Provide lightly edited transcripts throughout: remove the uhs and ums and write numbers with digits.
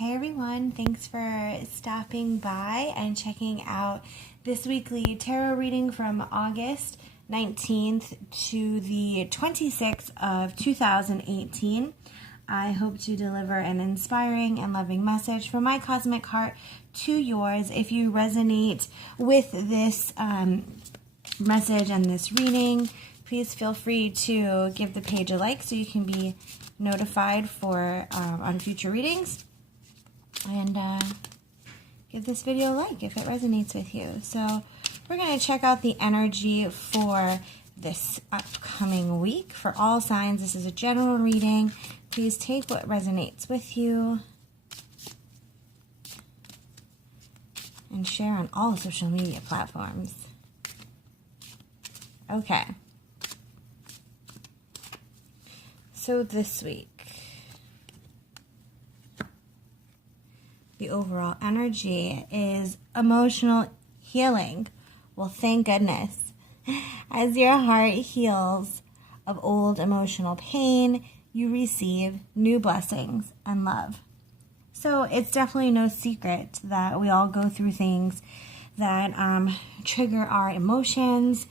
Hey everyone, thanks for stopping by and checking out this weekly tarot reading from August 19th to the 26th of 2018. I hope to deliver an inspiring and loving message from my cosmic heart to yours. If you resonate with this message and this reading, please feel free to give the page a like so you can be notified for on future readings. And give this video a like if it resonates with you. So we're going to check out the energy for this upcoming week. For all signs, this is a general reading. Please take what resonates with you and share on all social media platforms. Okay. So this week, the overall energy is emotional healing. Well, thank goodness. As your heart heals of old emotional pain, you receive new blessings and love. So it's definitely no secret that we all go through things that trigger our emotions,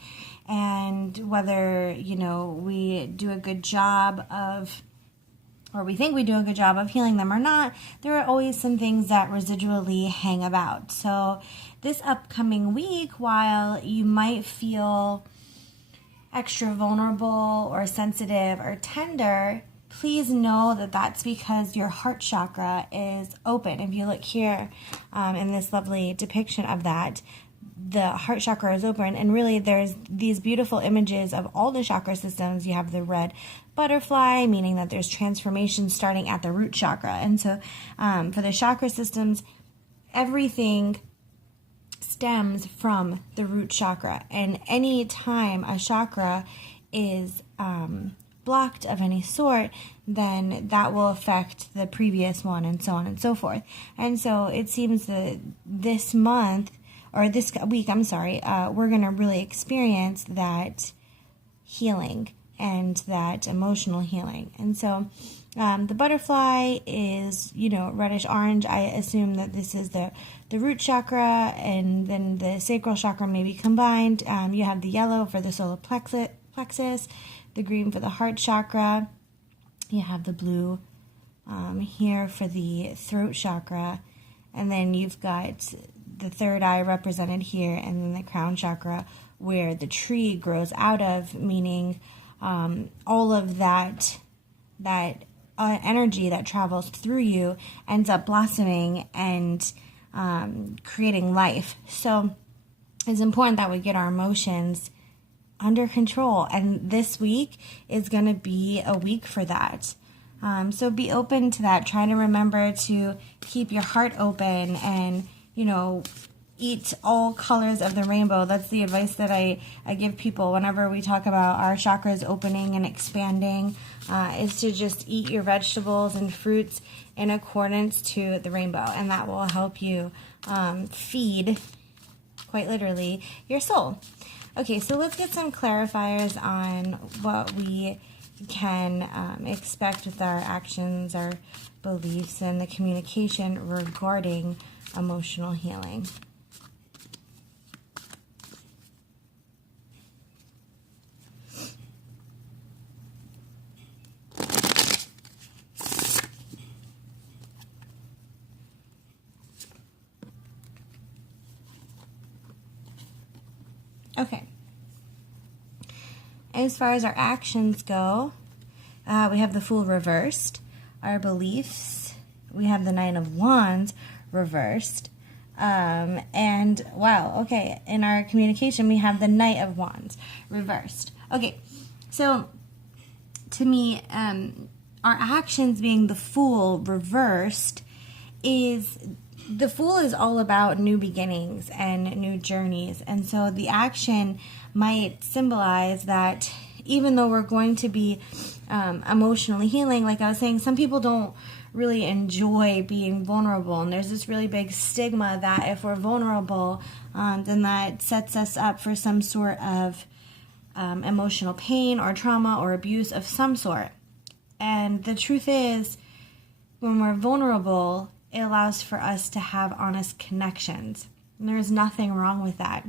and whether, we do a good job of, or we think we do a good job of healing them or not, there are always some things that residually hang about. So this upcoming week, while you might feel extra vulnerable or sensitive or tender, please know that that's because your heart chakra is open. If you look here in this lovely depiction of that, the heart chakra is open, and really there's these beautiful images of all the chakra systems. You have the red butterfly, meaning that there's transformation starting at the root chakra. And so for the chakra systems, everything stems from the root chakra. And any time a chakra is blocked of any sort, then that will affect the previous one, and so on and so forth. And so it seems that this month, or this week, we're going to really experience that healing and that emotional healing. And so the butterfly is, reddish orange. I assume that this is the root chakra, and then the sacral chakra may be combined. You have the yellow for the solar plexus, the green for the heart chakra. You have the blue here for the throat chakra, and then you've got the third eye represented here, and then the crown chakra where the tree grows out of, meaning all of that energy that travels through you ends up blossoming and creating life. So it's important that we get our emotions under control, and this week is going to be a week for that. So be open to that. Try to remember to keep your heart open and eat all colors of the rainbow. That's the advice that I give people whenever we talk about our chakras opening and expanding, is to just eat your vegetables and fruits in accordance to the rainbow. And that will help you feed, quite literally, your soul. Okay, so let's get some clarifiers on what we can expect with our actions, our beliefs, and the communication regarding emotional healing. Okay. As far as our actions go, we have the Fool reversed. Our beliefs, we have the Nine of Wands reversed. And wow, okay, in our communication we have the Knight of Wands reversed. Okay, so to me, our actions being the Fool reversed the Fool is all about new beginnings and new journeys. And so the action might symbolize that even though we're going to be emotionally healing, like I was saying, some people don't really enjoy being vulnerable, and there's this really big stigma that if we're vulnerable, then that sets us up for some sort of emotional pain or trauma or abuse of some sort. And the truth is, when we're vulnerable, it allows for us to have honest connections. And there's nothing wrong with that.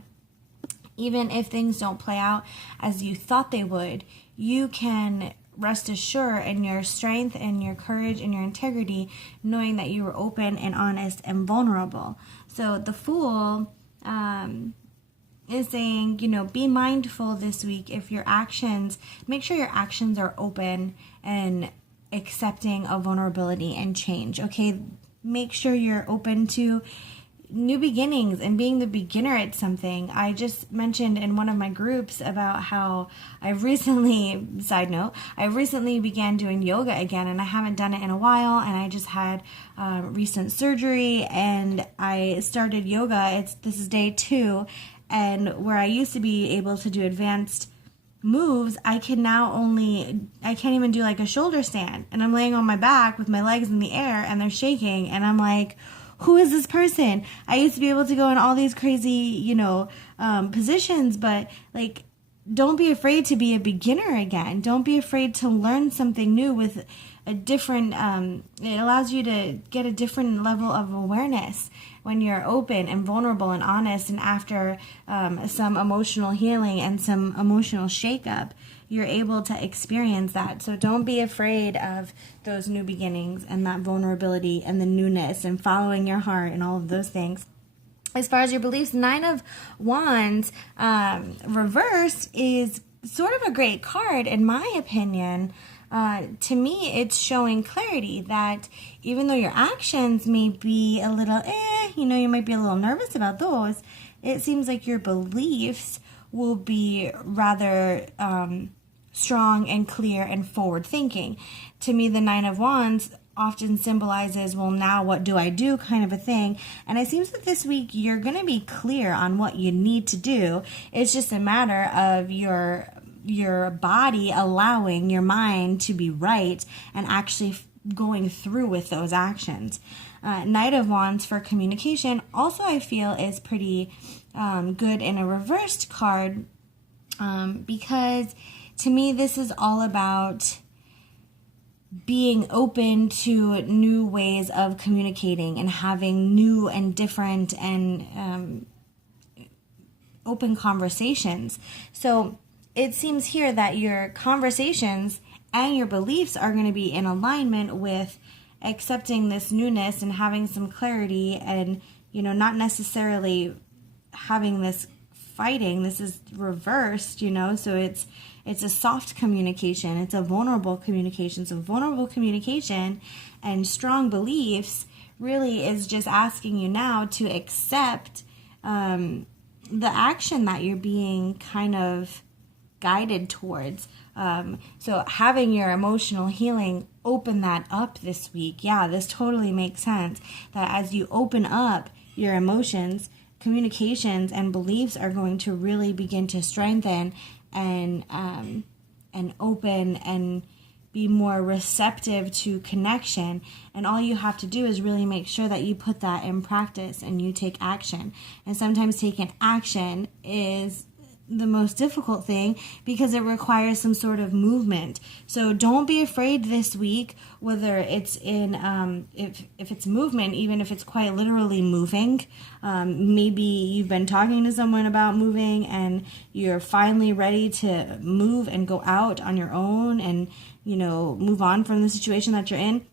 Even if things don't play out as you thought they would, you can rest assured in your strength and your courage and your integrity, knowing that you were open and honest and vulnerable. So the Fool is saying, be mindful this week if your actions, make sure your actions are open and accepting of vulnerability and change, okay? Make sure you're open to new beginnings and being the beginner at something. I just mentioned in one of my groups about how I recently began doing yoga again, and I haven't done it in a while, and I just had recent surgery, and I started yoga. This is day 2, and where I used to be able to do advanced moves, I can't even do like a shoulder stand, and I'm laying on my back with my legs in the air and they're shaking, and I'm like, who is this person? I used to be able to go in all these crazy, positions, but like, don't be afraid to be a beginner again. Don't be afraid to learn something new with a different, it allows you to get a different level of awareness when you're open and vulnerable and honest, and after some emotional healing and some emotional shakeup, you're able to experience that. So don't be afraid of those new beginnings and that vulnerability and the newness and following your heart and all of those things. As far as your beliefs, 9 of Wands reversed is sort of a great card, in my opinion. To me, it's showing clarity that even though your actions may be a little, you might be a little nervous about those, it seems like your beliefs will be rather strong and clear and forward thinking. To me, the 9 of Wands often symbolizes, well, now what do I do kind of a thing. And it seems that this week you're going to be clear on what you need to do. It's just a matter of your body allowing your mind to be right and actually going through with those actions. Knight of Wands for communication also, I feel, is pretty good in a reversed card, because to me this is all about being open to new ways of communicating and having new and different and open conversations. So it seems here that your conversations and your beliefs are going to be in alignment with accepting this newness and having some clarity, and not necessarily having this fighting. This is reversed, so it's a soft communication. It's a vulnerable communication. So vulnerable communication and strong beliefs really is just asking you now to accept the action that you're being kind of guided towards. So having your emotional healing open that up this week. Yeah, this totally makes sense. That as you open up your emotions, communications and beliefs are going to really begin to strengthen and open and be more receptive to connection. And all you have to do is really make sure that you put that in practice and you take action. And sometimes taking action is the most difficult thing because it requires some sort of movement. So don't be afraid this week, whether it's in if it's movement, even if it's quite literally moving. Maybe you've been talking to someone about moving and you're finally ready to move and go out on your own and move on from the situation that you're in.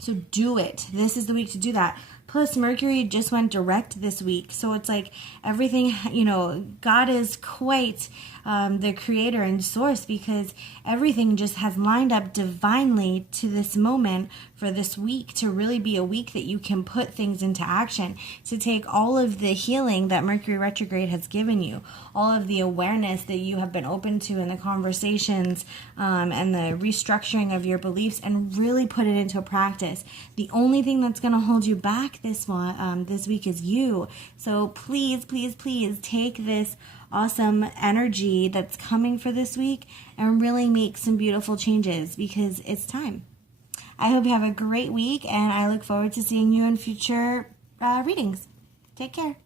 So do it. This is the week to do that. Plus, Mercury just went direct this week. So it's like everything, God is quite the creator and source, because everything just has lined up divinely to this moment for this week to really be a week that you can put things into action, to take all of the healing that Mercury retrograde has given you, all of the awareness that you have been open to in the conversations and the restructuring of your beliefs, and really put it into practice. The only thing that's going to hold you back this week is you. So please, please, please take this awesome energy that's coming for this week and really make some beautiful changes, because it's time. I hope you have a great week, and I look forward to seeing you in future readings. Take care.